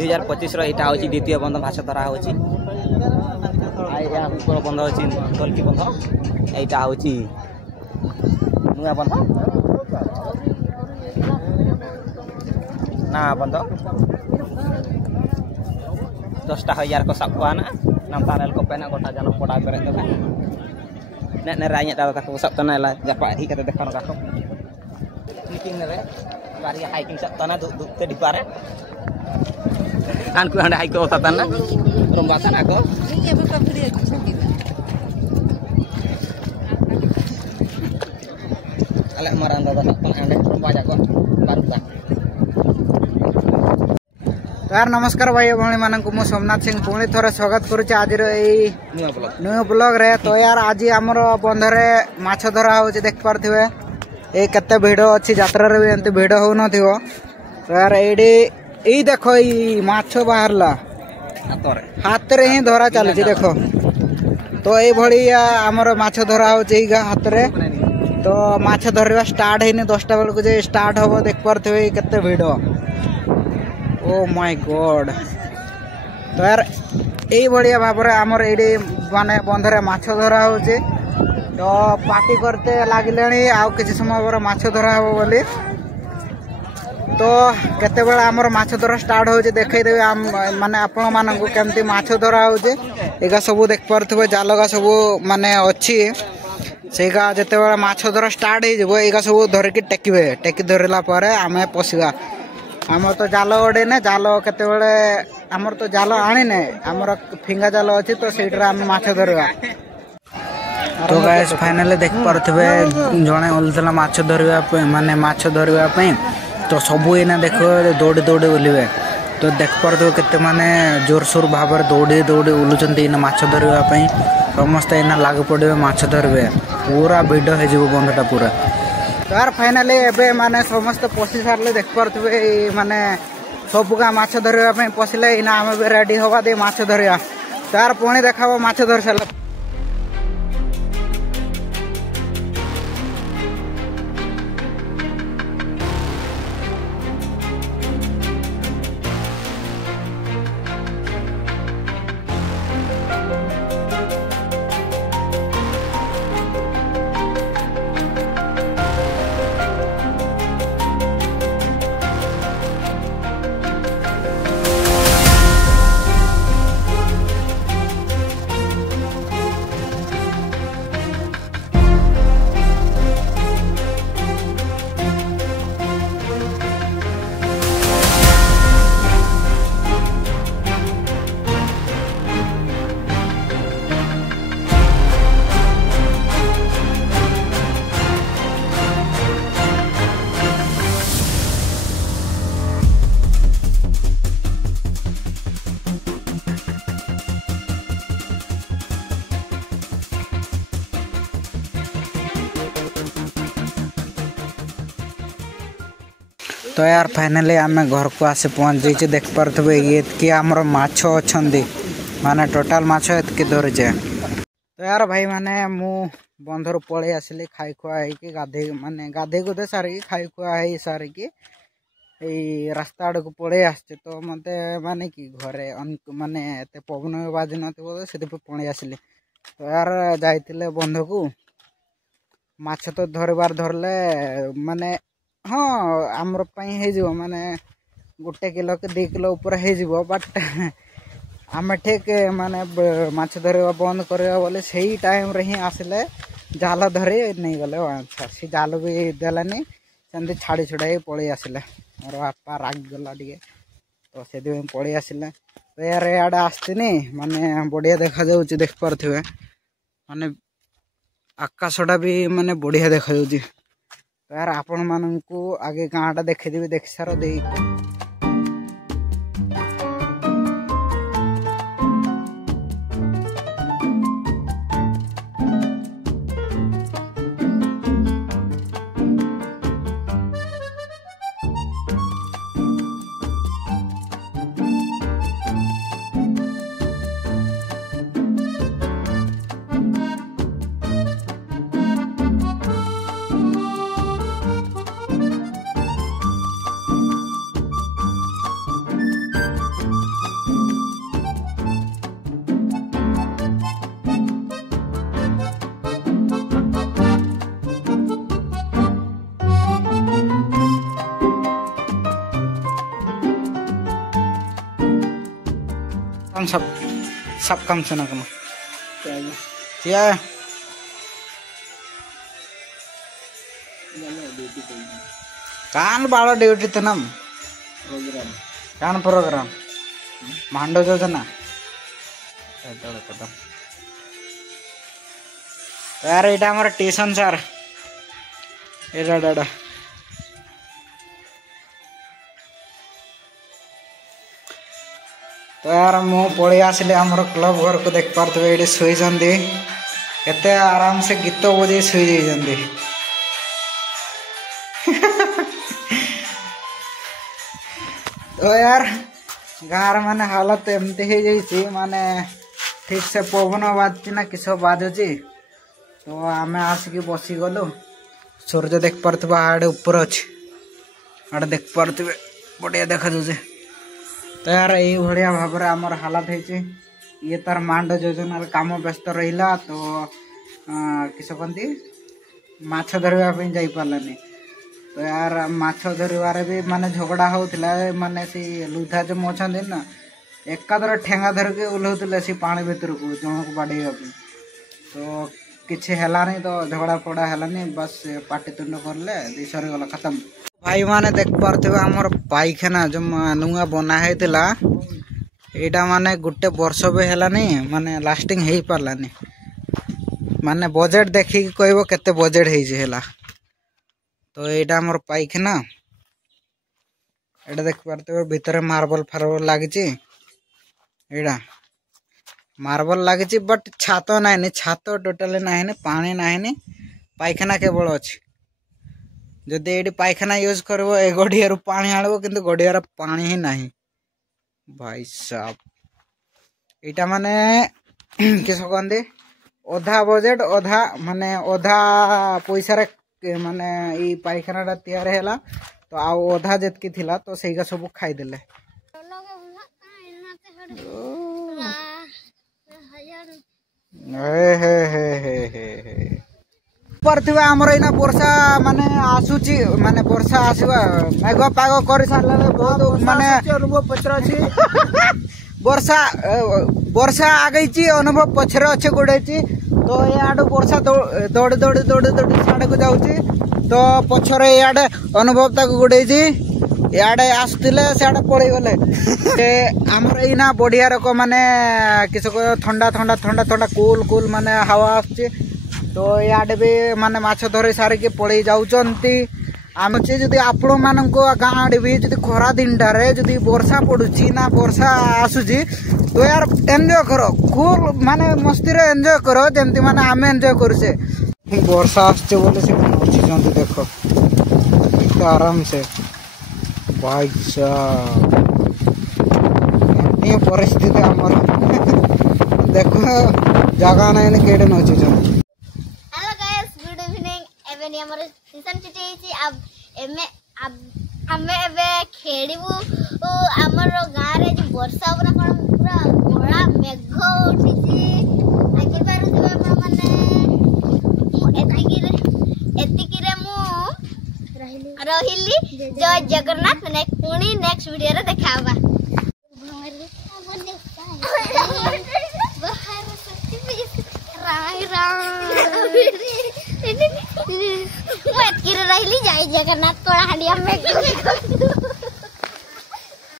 2025 रहा हूँ द्वितीय बंध माछ धरा हो बंध अच्छी दलकी बंध यहाँ हूँ नुआ बंध ना बंध 10,000 को सब ना नाम तारेल को पेना गोटा जान पड़ा करे ने राय दादा को सब तना ला जापा ही कते देखो ना को मीटिंग रे बारी हाइकिंग सब तना दुते डिपारे आन को हंडे हाइक होता तना रंबाता ना को ये बका फ्री छकी अले मारान दादा सब तना हंडे रंबा जाको बारुदा यार नमस्कार भाई भाई मानक मु सोमनाथ सिंह पुणी थोड़े स्वागत करुचे आज न्यू ब्लॉग रे। तो यार आज आमर बंधरे माछ धरा हो देख पारे ये केते भिड़ अच्छी यात्रा भी एमती भिड़ हो न तो यार ये देखो ये माछ बाहरला हाथ रे ही धरा चलुची देखो। तो ये आमर माछ धरा हो हाथ रे। तो माछ धरवा स्टार्ट है 10टा बेलू जे स्टार्ट हम देख पारे केते भिड़। Oh my God. तो यार यही भाया भाव आमर ये माने बंधरे माछ धरा हो तो पार्टी करते लगे आउ किसी समय पर माछ धरा हो बोली। तो केते बेला आमर माछ धरा स्टार्ट हो देखईदेवी माने आपण मानक केमती माछ धरा हो सब देख पारे जालगा सब माने अच्छी सेगा जिते बेला माछ धरा स्टार्ट हो सब धरिकी टेकिबे टेकी धरला आम पशिबा। आमर तो जाल ओडे ने जाल केते बेले आमर तो जाल आनी ने आमर फिंगा जाल अच्छी तो सेट्रे आम माछ धरवा। तो गाइस फाइनली देख पारे जड़े ओल्ला माछ धरवा माने माछ धरवा तो सबू एना देखो दौड़ी दौड़ी ओलिवे। तो देख पारे केते माने जोरसोर भाव दौड़ी दौड़ी ओलुचंती इना माछ धरवा समस्त एना लाग पड़े माछ धरवे पूरा भिड हो बंधटा पूरा। तो यार फाइनाली एबे माने समस्त पशि सारे देख पारे माने सबका माछ धरवा पशिले इना आम भी रेडी हवा दे माछ धरवा। तो यार पुणी देखा माछ धर सारा तो यार फाइनली आम घर को आसी पहुँच जाइए देख पारे ये कि आमर माछ अच्छा माने टोटाल माछ एतकी धरीचे। तो यार भाई माने मु बंधर पलि आसिली खाई खुआ है गाधे माने गाधे गुधे सारिकी खाई खुआ है सारिकी रास्ता आड़ को पलि आसचे। तो मत माने कि घरे माने एत पवन बाजी नथिबो पलि आसिली। तो यार जाइतिले बंध को माछ तो धरबार धरले माने हाँ आमर हो माने 1 किलो के 2 किलो ऊपर हो बट आम ठीक माने माछ धरवा बंद करवा बोले सही टाइम रे ही आसिले जाल धरी नहीं गले। अच्छा सी जाल भी देलानी सेमती छाड़ी छुड़ाई पलि आसिले मोर बापा राग गला टे तो से पलि आसिले। तो यार इे आसनी माने बढ़िया देखा जाऊँ देख पारे माने आकाशटा भी माने बढ़िया देखा जाऊँ। तो यार आपण मानू आगे गाँटा देखीदेवी देख सार दे सब काम सुना कम क्या कान बाड़ा ड्यूटी थे ना कान प्रोग्राम मांडो योजना यार यहाँ आम ट्यूशन सार एडा तो यार मु पलि आसिले आमर क्लब घर को देख पारे ये शुई केते आराम से गीत बजे शुई जाइए तो यार गाँव माने हालत एमती हो जाइए माने ठीक से पवन बाजुची ना किस बाजुची तो आम आसिक बसी गलु सूर्य देख पारे आड़े ऊपर अच्छे आड़े देख पारे बढ़िया देखा जाऊे तो यार ये भाव में आमर हालत है ये तार मांड योजनार काम व्यस्त रहा तो किस कहती माछ धरवाई जा पारानी तो यार माछ धरवार भी माने झगड़ा होता माने सी लुधा जो अच्छा ना एकादर ठेंगा धरके ओह्लौले सी पानी भितर को जन को बाड़े तो किसी है तो झगड़ा फगड़ा है बस पाटितुंड करले सरीगला खत्म भाई माने देख पारे आमर पाइखाना जो नुआ बनाई यहाँ माने गोटे वर्ष भी है माने लास्टिंग हो पारानी माने बजेट देखिकी कह केते बजेट है तो यहाँ आमर पाइखाना यहाँ देख पारे भितर मार्बल फार्बल लगी यहाँ मार्बल लगी बट छात ना छात टोटाली ना पानी ना पाइखाना केवल अच्छी जदि ये पाइखाना यूज कर गड़िया पानी आण कि गड़ियार पानी ही ना भाई साहब यहाँ माने किस कहते अधा बजेट अधा माने अधा पैसा माने ये पाइखाना तैयार है तो आउ अधा जितकी थिला तो सही सब खाईदे परथिबा हमर इना वर्षा माने आसुची माने वर्षा आसीबा मेघ पाग कर सारला बहुत माने अनुभव पछर अछि वर्षा वर्षा आ गई छी अनुभव पछर अछि गोडेची तो याडू वर्षा दौड़ दौड़ दौड़ दौड़ साडे को जाउची तो पछर याडे अनुभव ताको गोडेची याडे आसुतिले साडे पळै गले से हमर इना बढ़िया रक माने किस ठंडा ठंडा ठंडा ठंडा कूल कूल माने हवा आछी तो याडे भी माने माछ धरे सारिके पड़े जाउचंती आम जदि आपण मानक गाँव भी जदि खरा दिनटारे जदि वर्षा पड़ुची ना वर्षा आसुची तो यार एंजॉय करो कूल माने मस्ती रे एंजॉय करो जमती माने आम एंजॉय करूचे वर्षा आसचे बोले से नचिचंती देखो इतना आराम से भाई साहब ये परिस्थिति आमर देखो जगह ना केड़े नचिचंती सीजन छुट्टी अब एमे अब हमें एबे खेलिबू हमर गाँ रे जो वर्षा पूरा पूरा बड़ा मेघ उठी आगे पारु दिबे आपण माने एतिकी रे मु रहिली जय जगन्नाथ ने पुणी नेक्स्ट वीडियो रे देखाबा राय रही जय जगन्नाथ को हांडिया में